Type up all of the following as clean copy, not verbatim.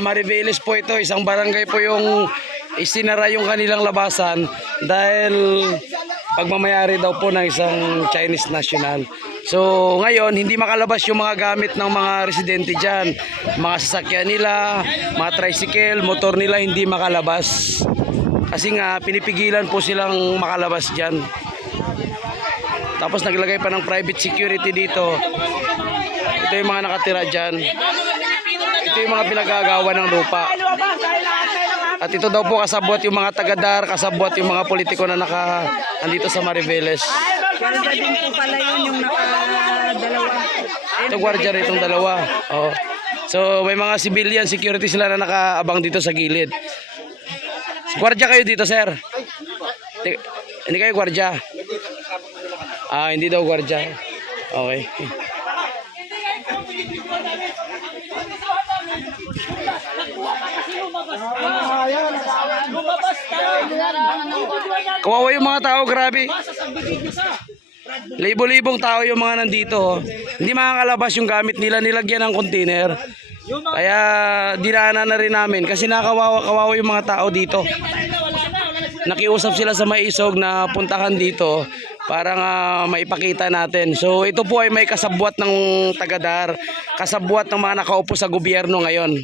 Mariveles po ito, isang barangay po yung isinara yung kanilang labasan dahil pagmamayari daw po ng isang Chinese national. So ngayon hindi makalabas yung mga gamit ng mga residente dyan. Mga sasakyan nila, mga tricycle, motor nila hindi makalabas. Kasi nga pinipigilan po silang makalabas dyan. Tapos naglagay pa ng private security dito. Ito yung mga nakatira dyan. Ito yung mga pinagagawa ng lupa. At ito daw po kasabwat yung mga tagadar, kasabwat yung mga politiko na nandito sa Mariveles. Ito gwardiya rin itong dalawa. Oh. So may mga civilian security sila na nakaabang dito sa gilid. Gwardiya kayo dito, sir? Hindi kayo gwardiya? Ah, hindi daw gwardiya. Okay. Kawawa yung mga tao, grabe. Libo-libong tao yung mga nandito. Oh. Hindi makakalabas yung gamit nila, nilagyan ng container. Kaya dinaanan na rin namin kasi nakawawa yung mga tao dito. Nakiusap sila sa Maisog na puntahan dito para nga maipakita natin. So ito po ay may kasabwat ng tagadar, kasabwat ng mga nakaupo sa gobyerno ngayon.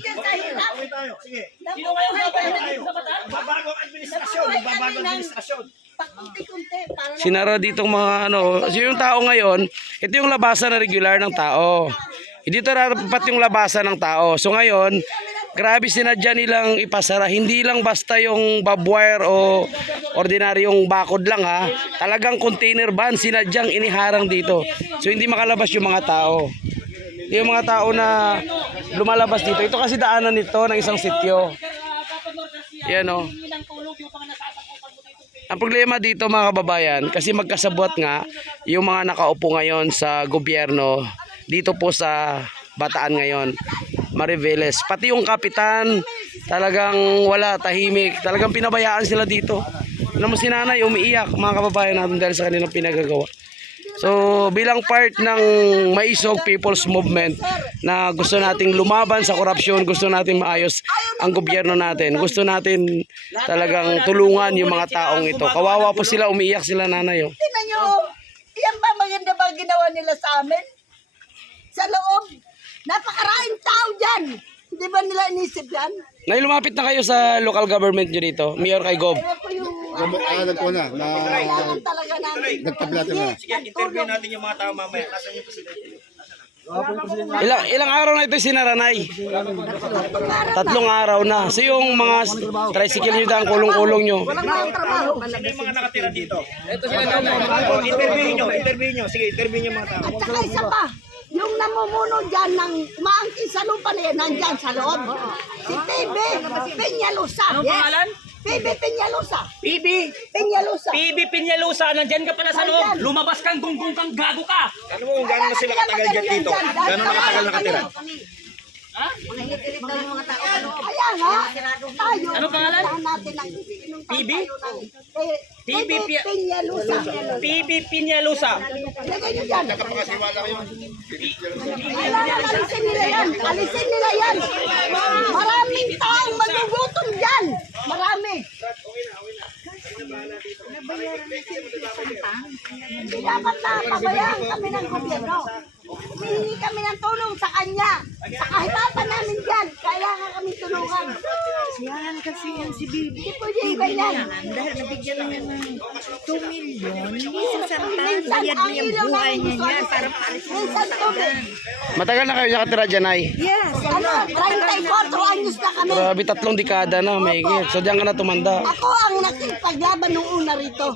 Sinara ditong mga ano, so yung tao ngayon, ito yung labasan na regular ng tao. Dito dapat yung labasan ng tao. So ngayon, grabe sinadya nilang ipasara. Hindi lang basta yung barbed wire o ordinaryong bakod lang ha. Talagang container van sinadyang iniharang dito. So hindi makalabas yung mga tao. Yung mga tao na lumalabas dito. Ito kasi daanan nito ng isang sityo. Yan o. Ang problema dito mga kababayan, kasi magkasabwat nga yung mga nakaupo ngayon sa gobyerno dito po sa Bataan ngayon, Mariveles. Pati yung kapitan, talagang wala, tahimik. Talagang pinabayaan sila dito. Alam mo si nanay, umiiyak mga kababayan natin dahil sa kanilang pinagagawa. So bilang part ng Maisog People's Movement na gusto nating lumaban sa korupsyon, gusto natin maayos ang gobyerno natin, gusto natin talagang tulungan yung mga taong ito. Kawawa po sila, umiiyak sila nanay. Oh. Tingnan nyo, yan ba maganda ba ginawa nila sa amin? Sa loob, napakaraming tao dyan. Hindi ba nila inisip yan? Nay, lumapit na kayo sa local government nyo dito, Mayor kay Gob. Kaya ko yung Nagpo talaga namin. nagtablata na. Sige, interview natin yung mga tao mamaya. Nasaan yung presidente? Ilang araw na ito sinaranay? 3 araw na. So yung mga tricycle nyo dyan, kulong-kulong nyo. Walang trabaho. Sino yung mga nakatira dito? Interview nyo. Sige, interview nyo mga tao. At saka isa pa, yung namumuno dyan ng maangkin sa lupa na yan, nandyan sa loob. Si PB Peñalosa. Anong pangalan? PB Peñalosa. PB! Peñalosa. PB Pinyalusa, nandyan ka pala sa loob. Lumabas kang gunggong kang gago ka. Ano mo kung gano'n na sila katagal dyan dito? Gano'n nakatagal nakatira? Kaya nga, tayo. Ano pangalan? Natin ang PB? PB Peñalosa. PB Pinyalusa. Lagay nyo dyan. Alisin nila yan. Alisin nila yan. Maraming taong magugutom dyan. Marami. Hindi dapat na pabayaan kami ng gobyerno. Hihingi kami ng tulong sa kanya. Sa kahirapan namin dyan. Kailangan kami tulungan. Yan kasi yan si Bibi. Hindi pwede yung ganyan. Dahil nabigyan naman ng 2 million. Minsan Minsan, bayad ang niya ilaw buhay namin niya gusto yan ano, para paalis mo minsan tubig. Matagal na kayo nakatira dyan, Nay? Yes. Ano, 34 anyos na kami. Grabe, 3 dekada na, may higit. So diyan ka na tumanda. Ako ang nakipaglaban nung una rito.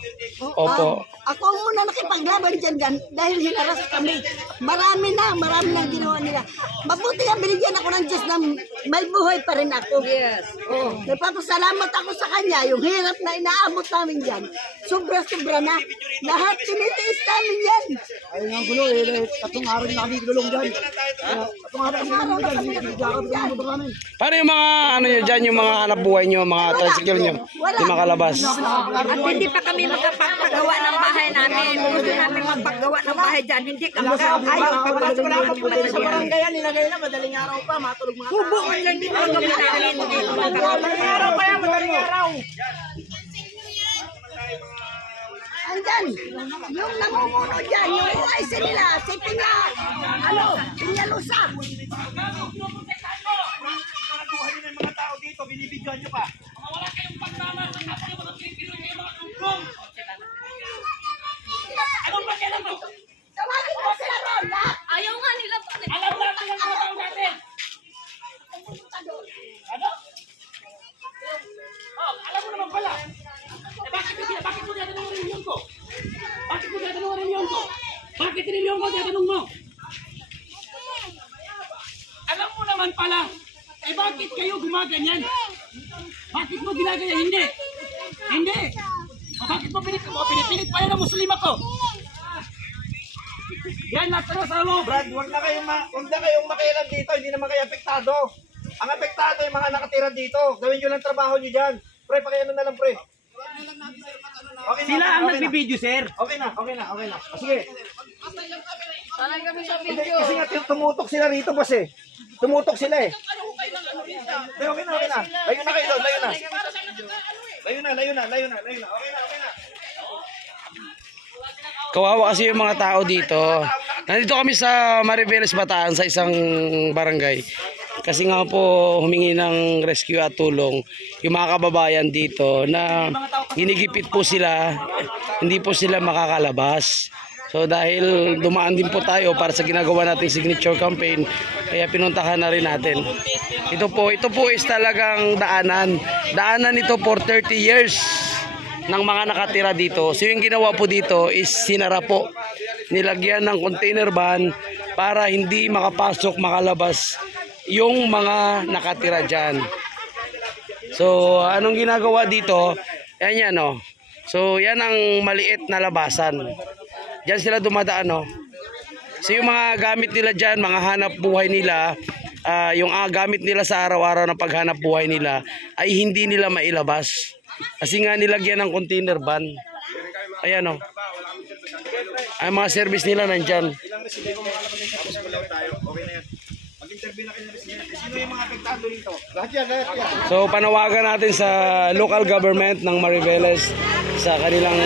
Opo. Ako ang una nakipaglaban dyan dahil hinaras kami. Marami na ginawa nila. Mabuti nga binigyan ako ng Diyos na may buhay pa rin ako. Yes. Oh, nagpapasalamat ako sa kanya. Yung hirap na inaabot namin dyan. Sobra-sobra na. Lahat tinitiis namin yan. Ayun ang gulo eh. 3 araw na kami gulong dyan. 3 araw na kami dyan. Paano yung mga ano nyo dyan, yung mga hanap buhay nyo, mga tricycle nyo? Hindi makalabas. At hindi pa kami makapagpagawa ng bahay namin. Gusto namin magpagawa ng bahay dyan. Hindi kami ayaw. Pagpasok ko lang sa barangay yan. Nilagay na madaling araw pa. Matulog mga tao. Hubo man lang din ang gawin namin. Andyan, yung namumuno dyan, yung UIC nila, si Pinya, Pinyalusa. Buhay nyo ng mga tao dito, binibigyan nyo pa. Wala kayong pagtama. Ako yung mga Pilipino yung mga kungkong. Anong pakialam mo? Tawagin mo sila ron, lahat. Ayaw nga nila. Alam natin ang mga tao natin. Ano? Oh, alam mo naman pala. Eh, bakit mo tinatanong ang reunion ko? Bakit mo tinatanong ang reunion ko? Bakit reunion ko tinatanong mo? Alam mo naman pala. Eh, bakit kayo gumaganyan? Bakit mo ginaganyan? Hindi. Hindi. O, bakit mo pinipilit pa yan ang Muslim ako? Yan, natara sa loob. Brad, huwag na kayong makialam dito, hindi naman kayo apektado. Ang apektado yung mga nakatira dito. Gawin nyo lang trabaho nyo dyan. Pre, pakiano na lang, pre. Okay Sila na, ang okay na. nagbibideo, sir. Okay na. O, sige. Sanay kami sa Hindi, kasi nga tumutok sila rito, boss eh. Tumutok sila eh. Pero okay na. Layo na kayo doon, layo na. Layo na. Okay na. Kawawa kasi yung mga tao dito. Nandito kami sa Mariveles, Bataan, sa isang barangay. Kasi nga po humingi ng rescue at tulong yung mga kababayan dito na ginigipit po sila, hindi po sila makakalabas. So dahil dumaan din po tayo para sa ginagawa nating signature campaign, kaya pinuntahan na rin natin. Ito po is talagang daanan. Daanan ito for 30 years ng mga nakatira dito. So yung ginawa po dito is sinara po. Nilagyan ng container van para hindi makapasok, makalabas yung mga nakatira dyan. So anong ginagawa dito? Yan o. So yan ang maliit na labasan. Diyan sila dumadaan o. So yung mga gamit nila dyan, mga hanap buhay nila, yung gamit nila sa araw-araw na paghanap buhay nila ay hindi nila mailabas. Kasi nga nilagyan ng container van. Ayan o. Ay mga service nila nandyan. Mag-interview na kayo ng residente. Sino yung mga apektado rito? So panawagan natin sa local government ng Mariveles, sa kanilang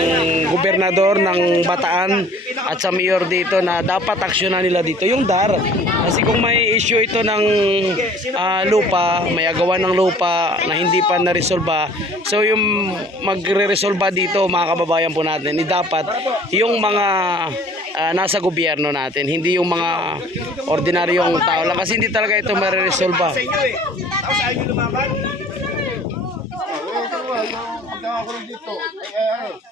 gobernador ng Bataan at sa mayor dito na dapat aksyonan nila dito yung DAR. Kasi kung may issue ito ng lupa, may agawan ng lupa na hindi pa na-resolba, so yung magre-resolba dito mga kababayan po natin, dapat yung mga nasa gobyerno natin, hindi yung mga ordinaryong tao lang, kasi hindi talaga ito mariresolba. Sa inyo eh. Tapos ayaw nyo lumaban.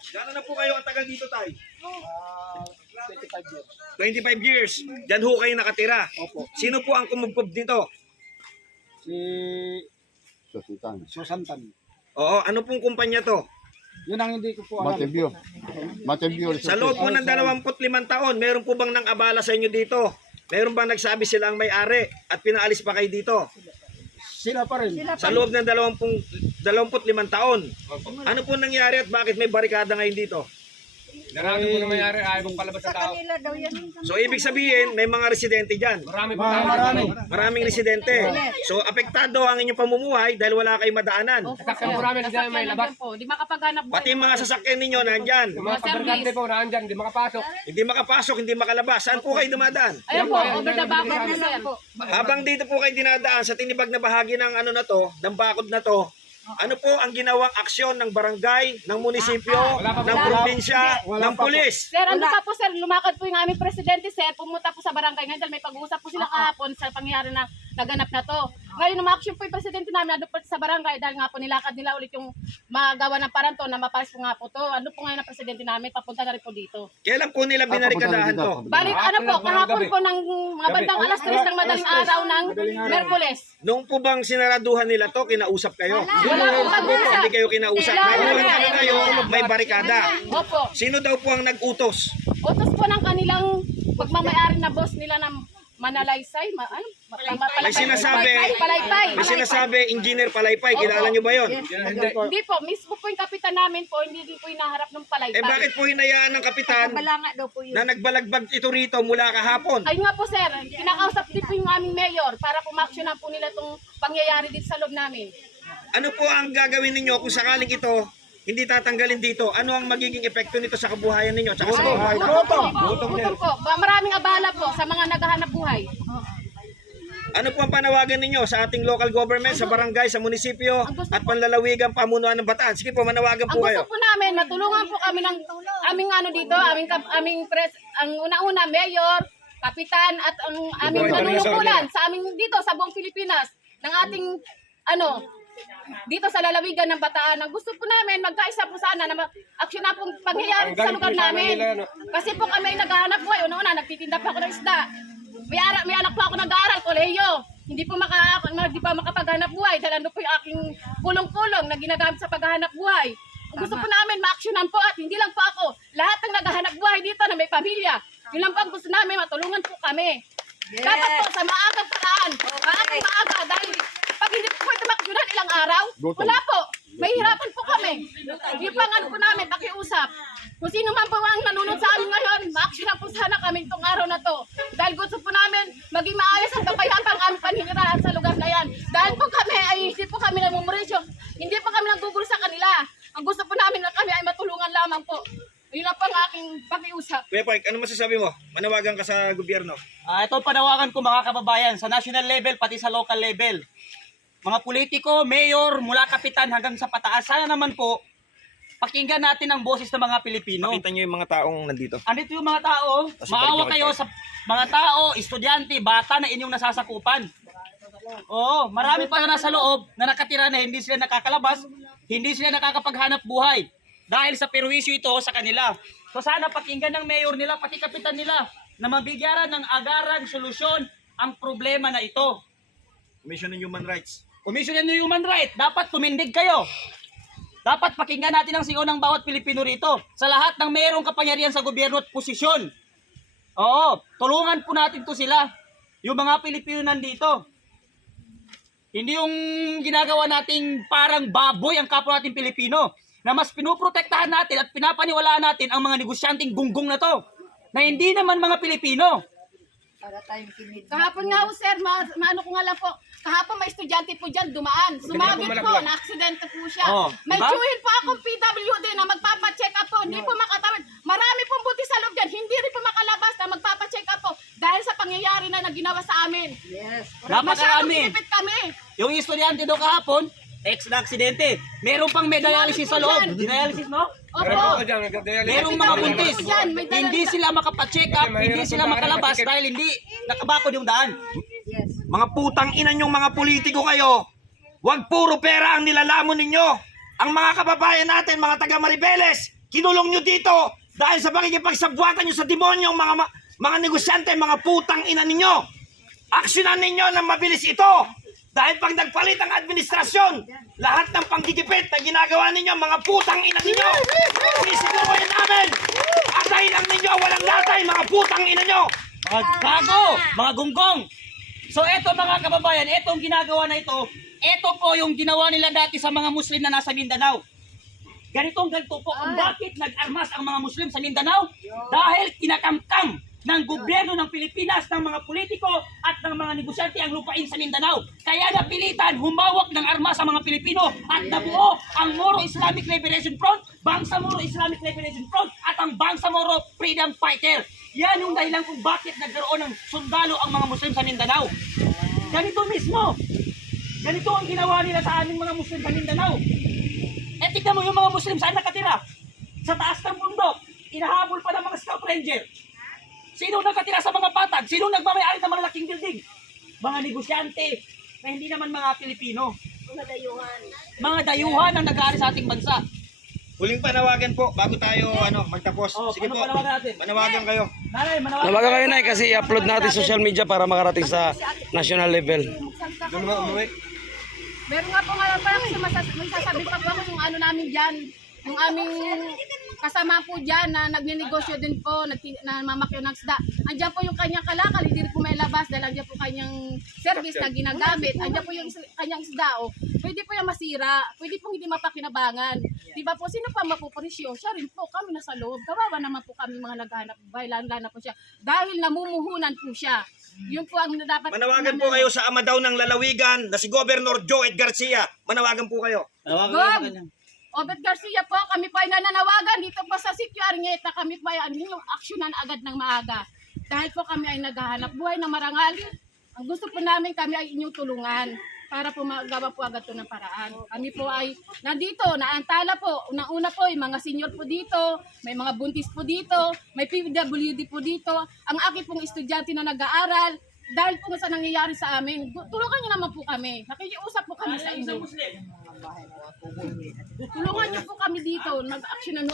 Gano'n na po kayo ang tagal dito, tay? 25 years. Diyan ho kayo nakatira. Sino po ang kumugkob dito? Susantan. Oo, ano pong kumpanya to? Yun ang hindi ko po alam. Matibyo. Sa loob po ng 25 taon, meron po bang nang abala sa inyo dito? Meron bang nagsabi sila ang may-ari at pinaalis pa kayo dito? Sila pa rin. Sa loob ng 25 taon, ano po nangyari at bakit may barikada ngayon dito? Narado po na mayari, ayaw mong palabas sa tao. So ibig sabihin, may mga residente dyan. Marami pa tao. Maraming residente. So apektado ang inyong pamumuhay dahil wala kayong madaanan. Sasakyan po namin, nandiyan may labas. Di makapaghanap Pati yung mga sasakyan ninyo nandyan. Mga kabarkante po, nandyan, di makapasok. Hindi makapasok, hindi makalabas. Saan po kayo dumadaan? Ayun po, over the back na sir. Habang dito po kayo dinadaan sa tinibag na bahagi ng ano na to, ng bakod na to, ano po ang ginawang aksyon ng barangay, ng munisipyo, ng probinsya, ng pulis? Sir, ano pa po sir, lumakad po yung aming presidente sir, pumunta po sa barangay ngayon dahil may pag-uusap po sila kahapon sa pangyayari na naganap na to. Ngayon, umaksyon po yung presidente namin na sa barangay dahil nga po nilakad nila ulit yung magawa ng paranto na maparis po nga po to. Ano po ngayon ang presidente namin, papunta na rin po dito. Kailan po nila binarikadahan to? Balik ano po, kahapon po ng mga bandang alas 3 ng madaling araw ng Merkules. Noong po bang sinaraduhan nila to, kinausap kayo? Wala pong pag-uusap. Hindi kayo kinausap. Naguhan po kayo, may barikada. Opo. Sino daw po ang nag-utos? Utos po ng kanilang pagmamayari na boss nila ng Manalaysay, May sinasabi, Palaypay. may sinasabi, Engineer Palaypay, kilala nyo ba yon? Hindi po, mismo po yung kapitan namin po, hindi din po hinaharap ng Palaypay. Eh bakit po hinayaan ng kapitan Balanga daw po yun. na nagbalagbag ito rito mula kahapon? Ayun nga po sir, kinakausap din po yung aming mayor para pumaksyonan po nila itong pangyayari dito sa loob namin. Ano po ang gagawin ninyo kung sakaling ito hindi tatanggalin dito? Ano ang magiging epekto nito sa kabuhayan ninyo? Tsaka sa kabuhayan ninyo? Gutom po. Maraming abala po sa mga naghahanap buhay. Ano po ang panawagan ninyo sa ating local government, sa barangay, sa munisipyo, at panlalawigan pamunuan ng Bataan? Sige po, manawagan Ang po kayo. gusto po namin, matulungan po kami ng aming ano dito, ang una-una, mayor, kapitan, at ang aming nanunungkulan sa aming dito sa buong Pilipinas, ng ating dito sa lalawigan ng Bataan. Ang gusto po namin, magkaisa po sana na aksyon na pong pangyayari sa lugar namin. Kasi po kami ay naghahanap buhay. Una-una, nagtitinda po ako ng isda. May anak po ako nag-aaral, kolehiyo. Hindi pa makapaghanap buhay dahil ano po yung aking kulong-kulong na ginagamit sa paghahanap buhay. Ang gusto po namin, maaksyonan po at hindi lang po ako. Lahat ng naghahanap buhay dito na may pamilya. Yun lang po ang gusto namin, matulungan po kami. Dapat po sa maagang paraan. Maaga dahil pag hindi po ito maaksyonan ilang araw, wala po. Mahihirapan po kami. Yung pang ano po namin, pakiusap. Kung sino man po ang nanunod sa amin ngayon, maaksyonan po sana kami itong araw na to. Dahil gusto po namin maging maayos ang kapayapang aming panhiniraan sa lugar na yan. Dahil po kami ay hindi po kami namumurisyo. Hindi po kami nagugul sa kanila. Ang gusto po namin na kami ay matulungan lamang po. Yun lang po ang aking pakiusap. Kuya Park, ano masasabi mo? Manawagan ka sa gobyerno. Ito panawagan ko mga kababayan sa national level pati sa local level. Mga politiko, mayor, mula kapitan hanggang sa pataas. Sana naman po, pakinggan natin ang boses ng mga Pilipino. Pakita nyo yung mga taong nandito. Andito yung mga tao, maawa kayo sa mga tao, estudyante, bata na inyong nasasakupan. Oo, marami pa na nasa loob na nakatira na hindi sila nakakalabas, hindi sila nakakapaghanap buhay. Dahil sa perwisyo ito sa kanila. So sana pakinggan ng mayor nila, pati kapitan nila, na mabigyaran ng agarang solusyon ang problema na ito. Commission on Human Rights. Commission on Human Rights, dapat tumindig kayo. Dapat pakinggan natin ang sigaw ng bawat Pilipino rito. Sa lahat ng mayroong kapangyarihan sa gobyerno at posisyon. Oo, tulungan po natin to sila. Yung mga Pilipino nandito. Hindi yung ginagawa nating parang baboy ang kapwa nating Pilipino. Na mas pinuprotektahan natin at pinapaniwalaan natin ang mga negosyanteng gunggong na to. Na hindi naman mga Pilipino. Kahapon nga po sir, maano ko nga lang po, kahapon may estudyante po dyan dumaan. Sumabit po, na-aksidente po siya. Oh, May diba? tsuhin po akong PWD na magpapacheck up po, hindi po makatawid. Marami pong buti sa loob dyan, hindi rin po makalabas na magpapacheck up po dahil sa pangyayari na ginawa sa amin. Masyadong Napakarami. pinipit kami. Yung estudyante doon kahapon, na aksidente. Meron pang may dialysis sa loob. Dialysis, no? Opo. Merong mga buntis. Hindi sila makapacheck up, hindi sila makalabas dahil hindi nakabakod yung daan. Mga putang ina nyong mga politiko kayo. Huwag puro pera ang nilalamon ninyo. Ang mga kababayan natin, mga taga Maribeles, kinulong nyo dito dahil sa pakikipagsabwatan nyo sa demonyong mga negosyante, mga putang ina ninyo. Aksyonan ninyo na mabilis ito. Dahil pag nagpalit ang administrasyon, lahat ng panggigipit na ginagawa ninyo, mga putang ina ninyo, sisiguruhin namin. Atayin lang ninyo, walang latay, mga putang ina nyo. Mga gago, mga gunggong. So eto mga kababayan, etong ginagawa na ito, eto po yung ginawa nila dati sa mga Muslim na nasa Mindanao. Ganito po kung bakit nag-armas ang mga Muslim sa Mindanao. Dahil kinakamkam ng gobyerno ng Pilipinas, ng mga politiko at ng mga negosyante ang lupain sa Mindanao. Kaya napilitan humawak ng armas sa mga Pilipino at nabuo ang Moro Islamic Liberation Front, Bangsamoro Islamic Liberation Front at ang Bangsamoro Freedom Fighter. Yan yung dahilan kung bakit nagkaroon ng sundalo ang mga Muslim sa Mindanao. Ganito mismo. Ganito ang ginawa nila sa aming mga Muslim sa Mindanao. Eh tignan mo yung mga Muslim saan nakatira? Sa taas ng bundok. Inahabol pa ng mga Scout Ranger. Sino nakatira sa mga patag? Sino nagmamayari ng malalaking building? Mga negosyante na hindi naman mga Pilipino. Mga dayuhan ang nag-aari sa ating bansa. Huling panawagan po bago tayo magtapos. Sige po. Panawagan natin? Manawagan kayo. Nanay, manawagan. Nabaga kayo na kasi i-upload natin social media para makarating sa national level. Doon ba umuwi? Meron nga po nga parang may sasabi pa po ako yung ano namin dyan, yung aming kasama po dyan na nagnenegosyo din po, na mamakyo ng isda. Andiyan po yung kanyang kalakal, hindi rin po may labas dahil andiyan po kanyang service na ginagamit. Andiyan po yung kanyang isda. Pwede po yung masira, pwede po hindi mapakinabangan. Di ba po, sino pa mapupurisyo? Siya rin po, kami nasa loob. Kawawa naman po kami mga naghahanap buhay, lalo po siya. Dahil namumuhunan po siya. Yun po ang dapat... Manawagan po kayo sa ama daw ng lalawigan na si Governor Joe Garcia. Manawagan po kayo. Gob! Obed Garcia po, kami po ay nananawagan dito po sa Sitio Ariñeta. Kami po ay yung aksyonan agad ng maaga. Dahil po kami ay naghahanap buhay ng marangal. Ang gusto po namin, kami ay inyong tulungan para po magawa po agad to ng paraan. Kami po ay nandito, naantala po. Una-una po, yung mga senior po dito, may mga buntis po dito, may PWD po dito. Ang aking pong estudyante na nag-aaral, dahil po sa nangyayari sa amin, tulungan niyo naman po kami. Nakikiusap po kami sa inyo. Tulungan niyo po kami dito, mag-aksyonan